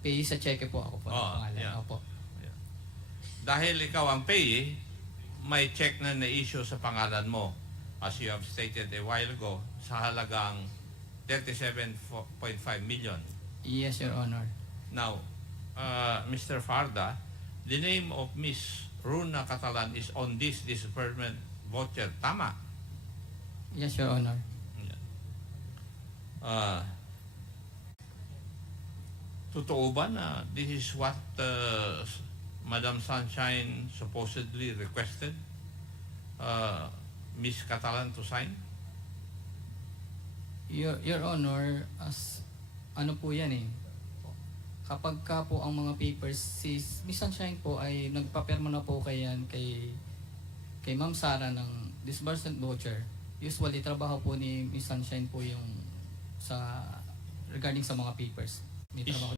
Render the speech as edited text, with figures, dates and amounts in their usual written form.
Pay sa cheque po ako po ng pangalan. Yeah. Opo. Yeah. Dahil ikaw ang payee, may check na na-issue sa pangalan mo, as you have stated a while ago, sa halagang 37.5 million. Yes, Your Honor. Now, Mr. Farda, the name of Miss Runa Catalan is on this disbursement voucher. Tama? Yes, Your Honor. Totoo ba na this is what Madam Sunshine supposedly requested Miss Catalan to sign? Your Honor, as ano po yan eh. Kapag ka po ang mga papers, si Miss Sunshine po ay nagpapirma na po kay Ma'am Sara ng disbursement voucher. Usually, trabaho po ni Miss Sunshine po yung regarding sa mga papers. May trabaho